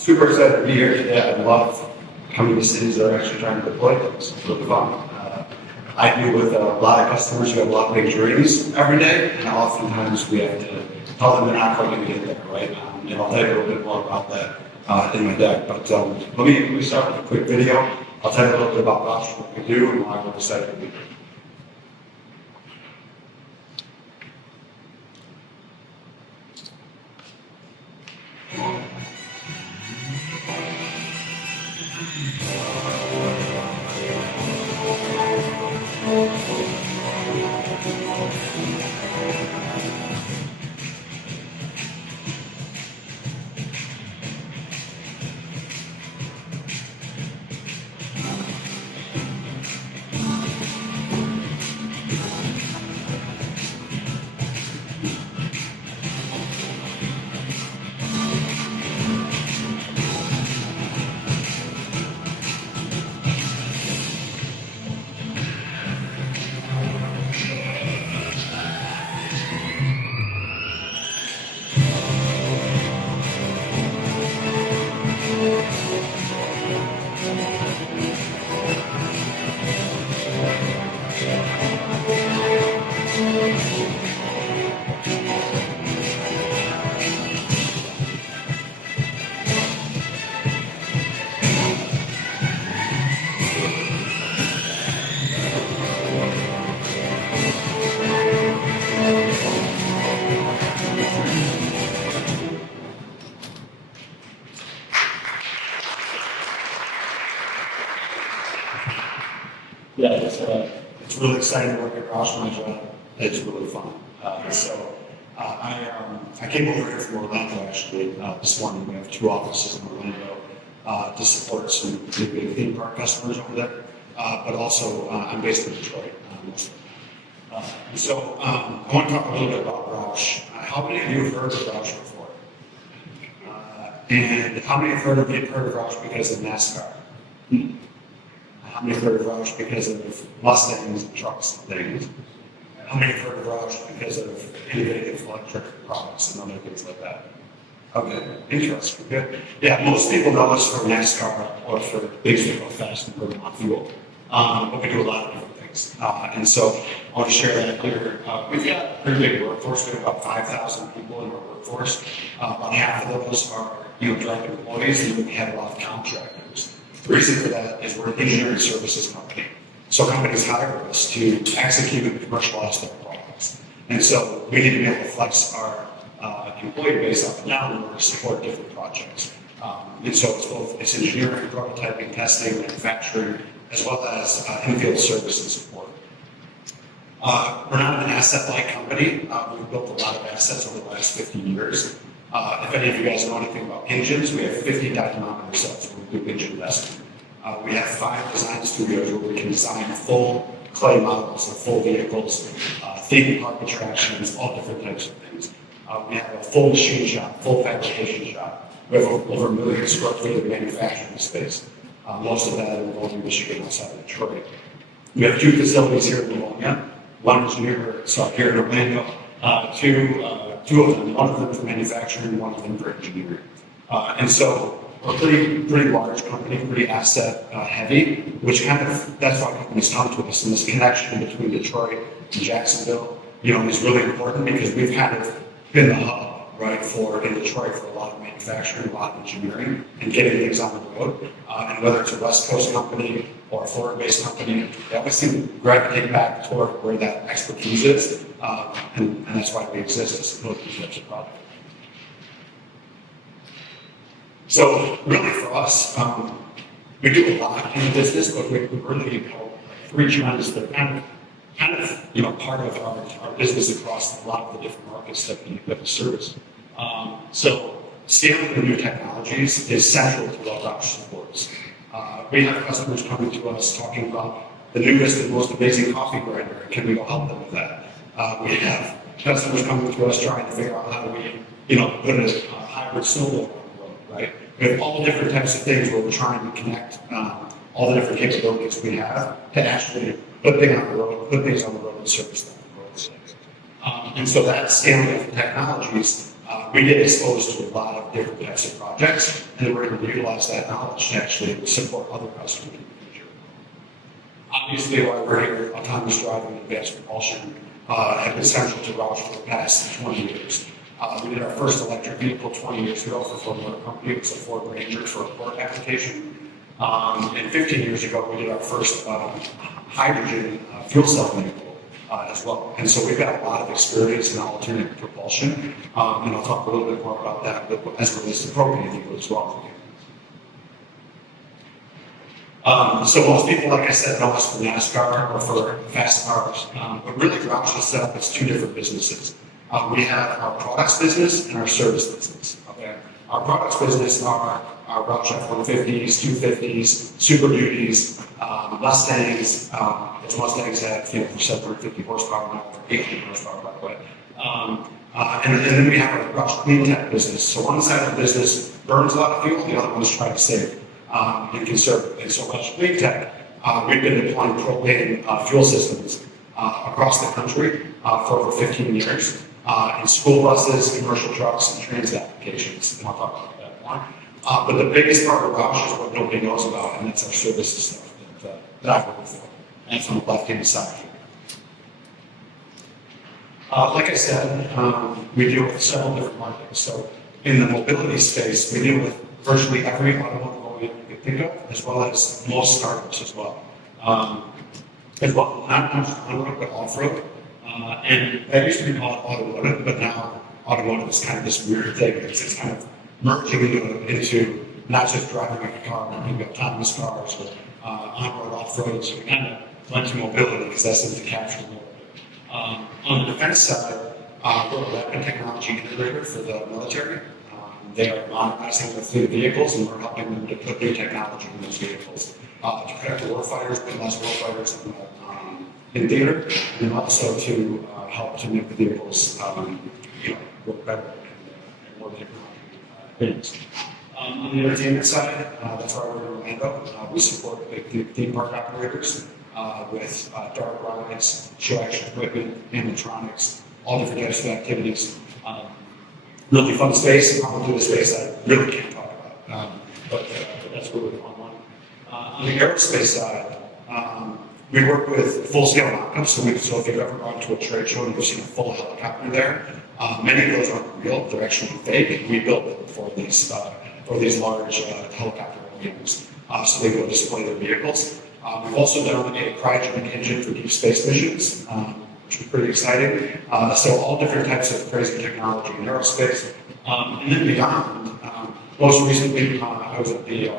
Super excited to be here today. I love coming to cities that are actually trying to deploy things. It's really fun. I deal with a lot of customers who have a lot of big dreams every day, and oftentimes we have to tell them they're not quite going to get there, right? And I'll tell you a little bit more about that in my deck. But let me start with a quick video. I'll tell you a little bit about Roush, what we do, and why we're excited to be here. Yeah, it's really exciting to work at Roush. My job, it's really fun. I came over here from Orlando actually this morning. We have 2 offices in Orlando to support some big theme park customers over there. But also, I'm based in Detroit. I want to talk a little bit about Roush. How many of you have heard of Roush before? And how many have heard of Roush because of NASCAR? How many have heard of Roush because of Mustangs and trucks and things? How many have heard of Roush because of innovative electric products and other things like that? Okay, interesting, good. Yeah, most people know us for NASCAR or for things that go fast and burn on fuel. But we do a lot of different things. And so I want to share that here. We've got a pretty big workforce. We have about 5,000 people in our workforce. About half of those are direct employees, and we have a lot of contractors. The reason for that is we're an engineering services company. So companies hire us to execute and commercialize their products. And so we need to be able to flex our employee base up and down in order to support different projects. And so it's engineering, prototyping, testing, manufacturing, as well as in-field service and support. We're not an asset-light company. We've built a lot of assets over the last 15 years. If any of you guys know anything about engines, we have 50 dynamometer sets where we do engine testing. We have 5 design studios where we can design full clay models of full vehicles, theme park attractions, all different types of things. We have a full machine shop, full fabrication shop. We have over 1 million square feet of manufacturing space. Most of that in Livonia, Michigan, outside of Detroit. We have 2 facilities here in Livonia. One is here in Orlando. Two of them, one of them for manufacturing, one of them for engineering. And so we're a pretty large company, pretty asset heavy, which that's why companies come to us. And this connection between Detroit and Jacksonville, is really important because we've kind of been the hub, right, in Detroit for a lot of manufacturing, a lot of engineering, and getting things on the road. And whether it's a West Coast company or a Florida-based company, they always seem to gravitate back toward where that expertise is, and that's why we exist to support these types of products. So really for us, we do a lot in the business, but we really help 3 trends that kind of part of our business across a lot of the different markets that we service. So scaling the new technologies is central to what Roush supports. We have customers coming to us talking about the newest and most amazing coffee grinder. Can we go help them with that? We have customers coming to us trying to figure out how do we, put a hybrid snowblower on the road, right? We have all different types of things where we're trying to connect all the different capabilities we have to actually put things on the road and service them on the road. And so that scaling of technologies we get exposed to a lot of different types of projects, and then we're able to utilize that knowledge to actually support other customers in the future. Obviously, while we're here, autonomous driving and advanced propulsion have been central to Roush for the past 20 years. We did our first electric vehicle 20 years ago for Furr Motor Company. It was a Ford Ranger for a port application. And 15 years ago, we did our first hydrogen fuel cell vehicle as well. And so we've got a lot of experience in alternative propulsion. And I'll talk a little bit more about that as it relates to propane fuel as well. So most people, like I said, know us for NASCAR or for fast cars. But really, Roush is set up as two different businesses. We have our products business and our service business. Okay? Our products business are our Roush F-150s, 250s, Super Duties, Mustangs. Those Mustangs have 750 horsepower now, 800 horsepower by the way. And then we have our Roush Clean Tech business. So one side of the business burns a lot of fuel, the other one is trying to save and conserve. And so Roush Clean Tech, we've been deploying propane fuel systems across the country for over 15 years. In school buses, commercial trucks, and transit applications. And I'll talk about that more. But the biggest part of Roush is what nobody knows about, and that's our services stuff that I work for. And it's on the left-hand side here. Like I said, we deal with several different markets. So in the mobility space, we deal with virtually every automotive OEM you can think of, as well as most startups as well. Not just on-road, but off-road. And that used to be called automotive, but now automotive is kind of this weird thing. It's kind of merging into not just driving a car, but maybe autonomous cars or on-road, off-road. So we kind of went to mobility because that seems to capture more. On the defense side, we're a weapon technology integrator for the military. They are modernizing their fleet of vehicles, and we're helping them to put new technology in those vehicles to protect the warfighters, put less warfighters in theater, and also to help to make the vehicles work better and more technology things. On the entertainment side, that's why we're in Orlando. We support big theme park operators with dark rides, show action equipment, animatronics, all different types of activities. Really fun space, probably the space I really can't talk about, but that's really fun one. On the aerospace side, we work with full-scale mock-ups, so if you've ever gone to a trade show and you've seen a full helicopter there, many of those aren't real, they're actually fake, and we build them for these large helicopter OEMs, so they go display their vehicles. We've also done a cryogenic engine for deep space missions, which is pretty exciting. So all different types of crazy technology in aerospace. And then beyond, most recently I was at the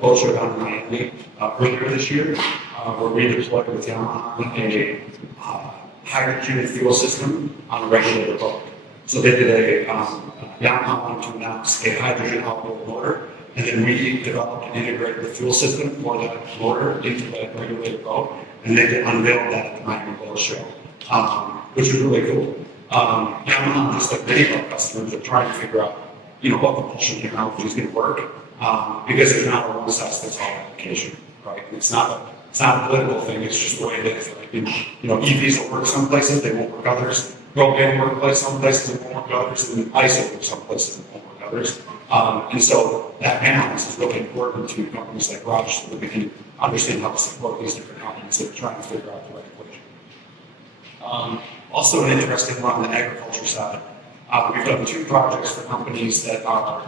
boat show down in Miami earlier this year, where we deployed with Yamaha a hydrogen fuel system on a regulator boat. So they did Yamaha wanted to announce a hydrogen outboard motor, and then we developed and integrated the fuel system for that motor into the regulated boat, and they unveiled that at the Miami Boat Show, which was really cool. Yamaha, just like many of our customers, are trying to figure out, what propulsion technology is going to work, because there's not a one-size-fits-all application, right? And it's not a political thing. It's just the way it is. Like, EVs will work some places, they won't work others. Propane will work some places, it won't work others, and ICE will work some places, it won't work others. And so that balance is really important to companies like Roush, so that we can understand how to support these different companies that are trying to figure out the right equation. Also an interesting one on the agriculture side. We've done 2 projects for companies that are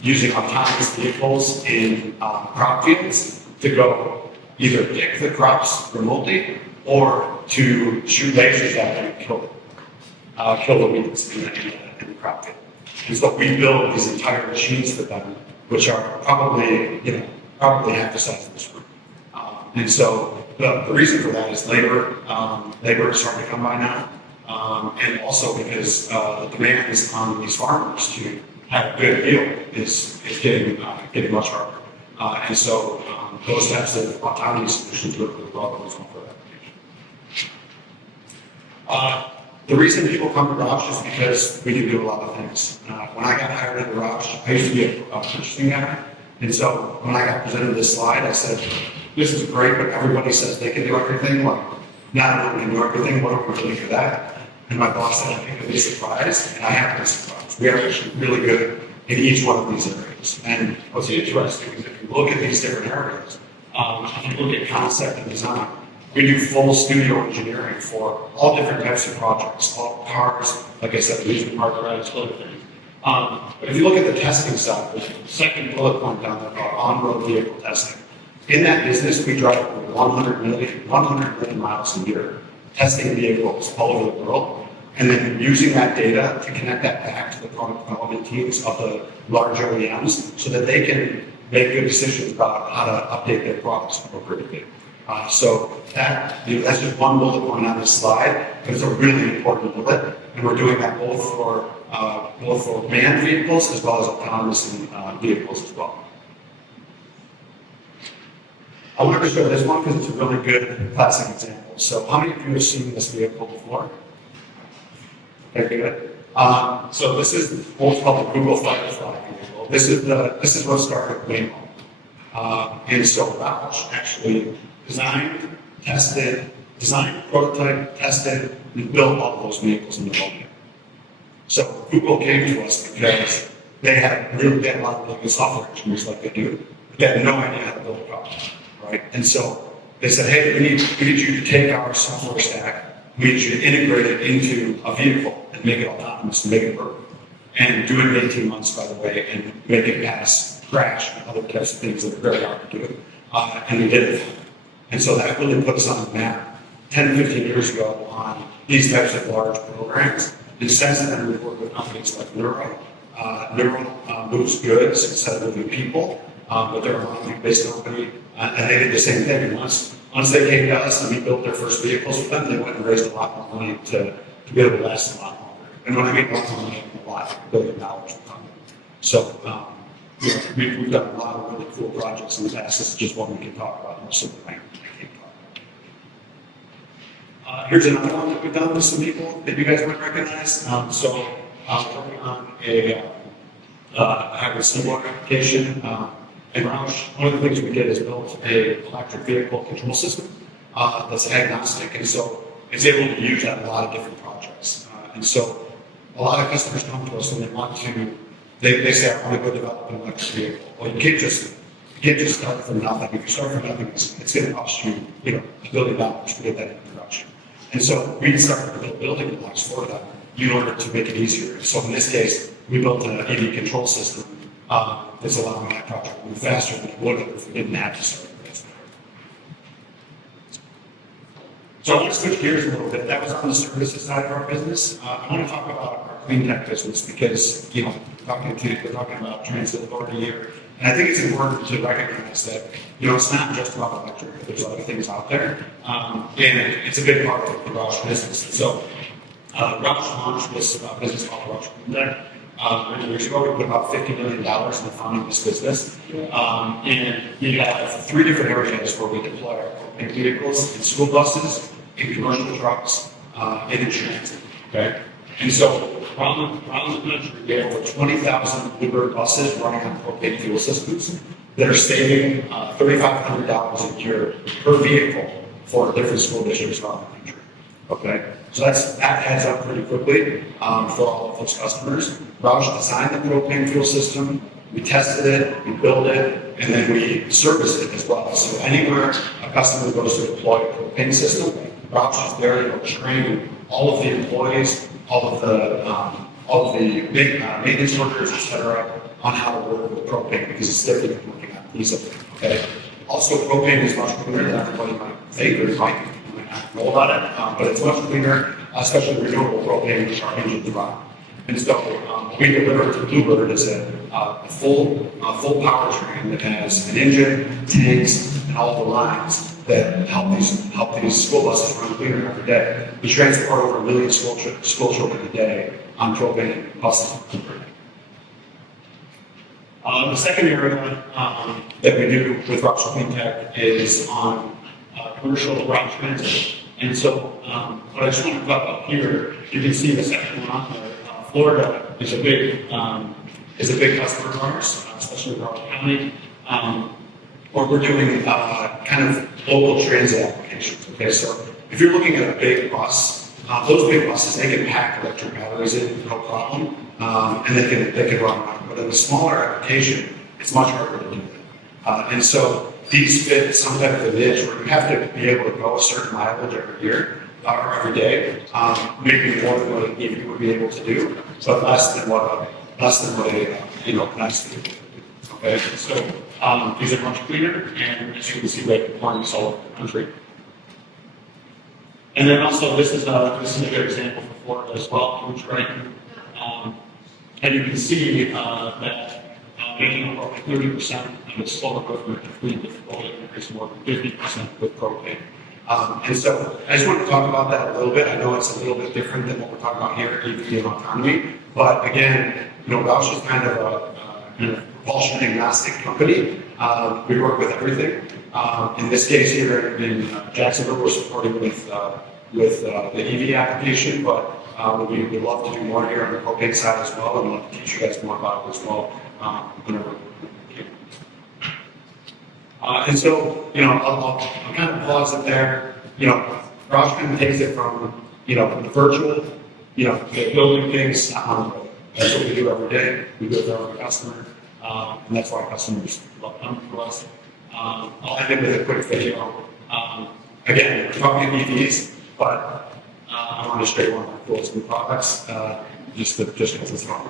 using autonomous vehicles in crop fields to go either pick the crops remotely or to shoot lasers at them and kill the weeds in the crop field. And so we build these entire machines for them, which are probably half the size of this room. And so the reason for that is labor. Labor is hard to come by now. And also because the demands on these farmers to have a good yield is getting much harder. And so those types of autonomy solutions work really well for that application. The reason people come to Roush is because we do a lot of things. When I got hired at Roush, I used to be a purchasing guy. And so when I got presented this slide, I said, this is great, but everybody says they can do everything. Like, not everyone can do everything. What are we really good at? And my boss said, I think you'll be surprised, and I have been surprised. We are actually really good in each one of these areas. And what's interesting is if you look at these different areas, if you look at concept and design, we do full studio engineering for all different types of projects, all cars, like I said, amusement park rides, other things. But if you look at the testing side, the second bullet point down there about on-road vehicle testing, in that business, we drive 100 million miles a year testing vehicles all over the world, and then using that data to connect that back to the product development teams of the large OEMs so that they can make good decisions about how to update their products appropriately. So that's just one bullet point on this slide, but it's a really important bullet, and we're doing that both for manned vehicles as well as autonomous vehicles as well. I wanted to show this one because it's a really good classic example. So how many of you have seen this vehicle before? Okay, good. So this is what's called the Google Firefly vehicle. This is what started Waymo. And so Roush actually designed, prototype, tested, and built all of those vehicles in the world. So Google came to us because they had a lot of really good software engineers like they do. They had no idea how to build a product, right? And so they said, hey, we need you to take our software stack, we need you to integrate it into a vehicle and make it autonomous and make it work. And do it in 18 months, by the way, and make it pass crash and other types of things that are very hard to do. And we did it. And so that really put us on the map 10, 15 years ago on these types of large programs. And since then, we've worked with companies like Neuro. Neuro moves goods instead of moving people, but they're a London-based company, and they did the same thing. And once they came to us and we built their first vehicles with them, they went and raised a lot more money to be able to last a lot longer. And when I mean a lot more money, I mean a lot, $1 billion with them. So we've done a lot of really cool projects in the past. This is just one we can talk about most of the time. Here's another one that we've done with some people that you guys might recognize. So working on a hybrid snowboard application in Roush. One of the things we did is built an electric vehicle control system that's agnostic, and so it's able to be used on a lot of different projects. And so a lot of customers come to us and they say, I want to go develop an electric vehicle. Well, you can't just start from nothing. If you start from nothing, it's going to cost you, $1 billion to get that into production. And so we started to build building blocks for them in order to make it easier. So in this case, we built an EV control system that's allowing that project to move faster than it would have if we didn't have to start with this. So I want to switch gears a little bit. That was on the services side of our business. I want to talk about our clean tech business because, we're talking about transit authority here. And I think it's important to recognize that, it's not just about electric, there's other things out there. And it's a big part of the Roush business. And so Roush launched this business called Roush Clean Tech. Many years ago, we put about $50 million in the funding of this business. And we have 3 different areas where we deploy our propane vehicles in school buses, in commercial trucks, and in transit. Okay? And so around the country, we have over 20,000 Bluebird buses running on propane fuel systems that are saving $3,500 a year per vehicle for different school districts around the country. Okay? So that adds up pretty quickly for all of those customers. Roush designed the propane fuel system, we tested it, we built it, and then we service it as well. So anywhere a customer goes to deploy a propane system, Roush is there to train all of the employees, all of the maintenance workers, etc., on how to work with propane because it's different than working on diesel. Okay. Also, propane is much cleaner than everybody might think or might not know about it, but it's much cleaner, especially renewable propane, which our engines run. And so we deliver to Bluebird is a full powertrain that has an engine, tanks, and all the lines that help these school buses run cleaner every day. We transport over 1 million school children a day on propane buses. The second area that we do with Roush Clean Tech is on commercial route transit. And so what I just want to talk about here, you can see the second one on there. Florida is a big customer of ours, especially in Roush County. Or we're doing kind of local transit applications. Okay, so if you're looking at a big bus Those big buses, they can pack electric batteries in, no problem, and they can run around. But in the smaller application, it's much harder to do that. And so these fit some type of a niche where you have to be able to go a certain mileage every year or every day, maybe more than what an EV would be able to do, but less than what a nice vehicle would do. Okay, so these are much cleaner, and as you can see, they're deploying all over the country. And then also, this is a good example for Florida as well, huge, right? And you can see that making over 30% of its solar equipment fleet will increase more than 50% with propane. And so I just want to talk about that a little bit. I know it's a little bit different than what we're talking about here, EV and autonomy. But again, Roush is kind of a propulsion agnostic company. We work with everything. In this case here in Jacksonville, we're supporting with the EV application, but we'd love to do more here on the propane side as well, and love to teach you guys more about it as well. And so, I'll kind of pause it there. Roush kind of takes it from the virtual, building things on the road. That's what we do every day. We do it for every customer, and that's why customers love coming to us. I'll end it with a quick video. Again, we're talking EVs, but I want to straight one of our coolest new products, just because it's fun.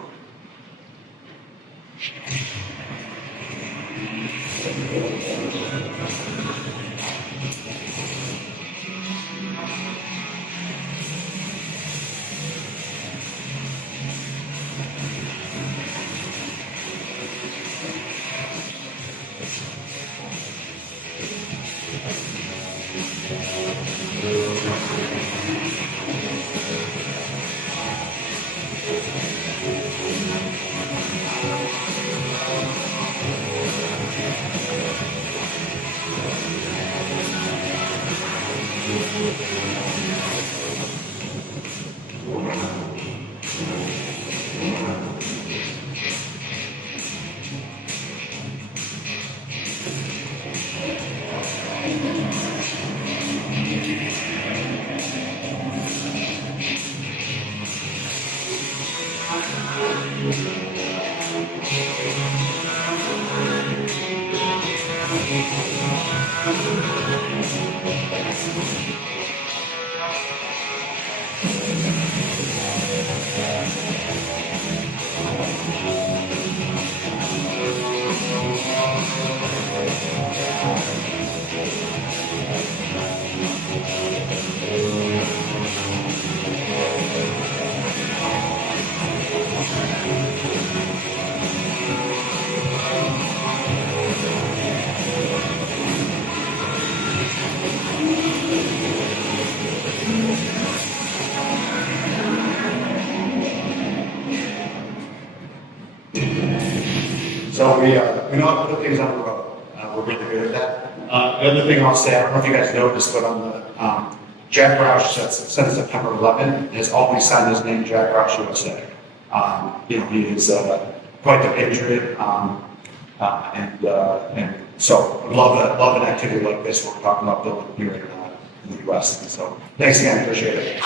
So we know how to put things on the road. We're really good at that. The other thing I'll say, I don't know if you guys noticed, but on the Jack Roush since September 11 has always signed his name Jack Roush USA. He is quite the patriot, and so love an activity like this where we're talking about building here in the U.S. And so thanks again, appreciate it.